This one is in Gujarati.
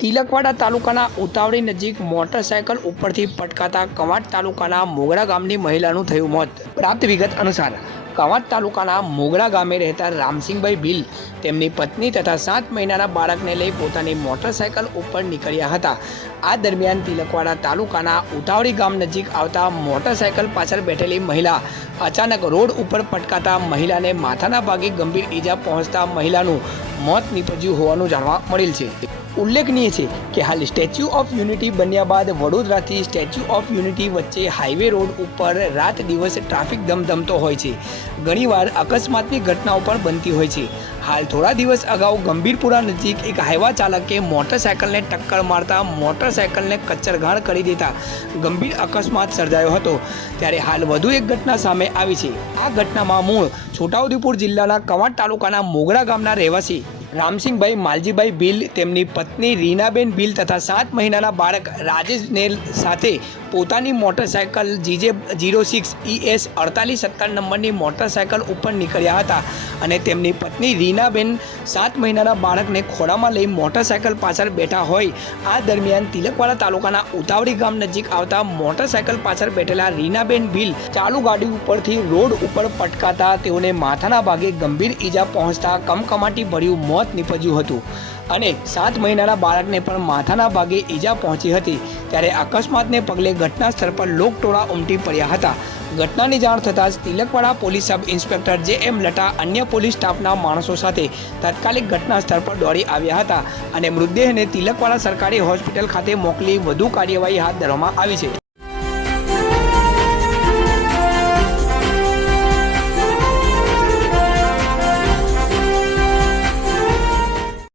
તિલકવાડા તાલુકાના ઉતાવળી નજીક મોટરસાયકલ ઉપરથી પટકાતા કવાંટ તાલુકાના મોગરા ગામની મહિલાનું થયું મોત. પ્રાપ્ત વિગત અનુસાર, કવાંટ તાલુકાના મોગરા ગામે રહેતા રામસિંહભાઈ ભીલ તેમની પત્ની તથા સાત મહિનાના બાળકને લઈ પોતાની મોટરસાયકલ ઉપર નીકળ્યા હતા. આ દરમિયાન તિલકવાડા તાલુકાના ઉતાવળી ગામ નજીક આવતા મોટરસાયકલ પાછળ બેઠેલી મહિલા અચાનક રોડ ઉપર પટકાતા મહિલાને માથાના ભાગે ગંભીર ઈજા પહોંચતા મહિલાનું મોત નીપજ્યું હોવાનું જાણવા મળેલ છે. ઉલ્લેખનીય છે કે હાલ સ્ટેચ્યુ ઓફ યુનિટી બન્યા બાદ વડોદરાથી સ્ટેચ્યુ ઓફ યુનિટી વચ્ચે હાઈવે રોડ ઉપર રાત દિવસ ટ્રાફિક ધમધમતો હોય છે. ઘણીવાર અકસ્માતની ઘટનાઓ પણ બનતી હોય છે. હાલ થોડા દિવસ અગાઉ ગંભીરપુરા નજીક એક હાઈવા ચાલકે મોટરસાયકલને ટક્કર મારતા મોટરસાયકલને કચ્છરઘાણ કરી દેતા ગંભીર અકસ્માત સર્જાયો હતો. ત્યારે હાલ વધુ એક ઘટના સામે આવી છે. આ ઘટનામાં મૂળ છોટાઉદેપુર જિલ્લાના કવાંટ તાલુકાના મોગરા ગામના રહેવાસી રામસિંહભાઈ માલજીભાઈ ભીલ, તેમની પત્ની રીનાબેન ભીલ તથા સાત મહિનાના બાળક રાજેશ નેલ સાથે પોતાની motorcycle GJ zero six ES અડતાલીસ સત્તર નંબરની મોટરસાયકલ ઉપર નીકળ્યા હતા અને તેમની પત્ની રીનાબેન સાત મહિનાના બાળકને ખોળામાં લઈ મોટરસાયકલ પાછળ બેઠા હોય. આ દરમિયાન તિલકવાડા તાલુકાના ઉતાવળી ગામ નજીક આવતા મોટરસાયકલ પાછળ બેઠેલા રીનાબેન ભીલ ચાલુ ગાડી ઉપરથી રોડ ઉપર પટકાતા તેઓને માથાના ભાગે ગંભીર ઈજા પહોંચતા કમકમાટી ભર્યું મોત નીપજ્યું હતું અને સાત મહિનાના બાળકને પણ માથાના ભાગે ઈજા પહોંચી હતી. ત્યારે અકસ્માતને પગલે ઘટના સ્થળ પર લોકટોળા ઉમટી પડ્યા હતા. ઘટનાની જાણ થતાં જ તિલકવાડા પોલીસ સબ ઇન્સ્પેક્ટર જે એમ લટા અન્ય પોલીસ સ્ટાફના માણસો સાથે તાત્કાલિક ઘટના સ્થળ પર દોડી આવ્યા હતા અને મૃતદેહને તિલકવાડા સરકારી હોસ્પિટલ ખાતે મોકલી વધુ કાર્યવાહી હાથ ધરવામાં આવી છે.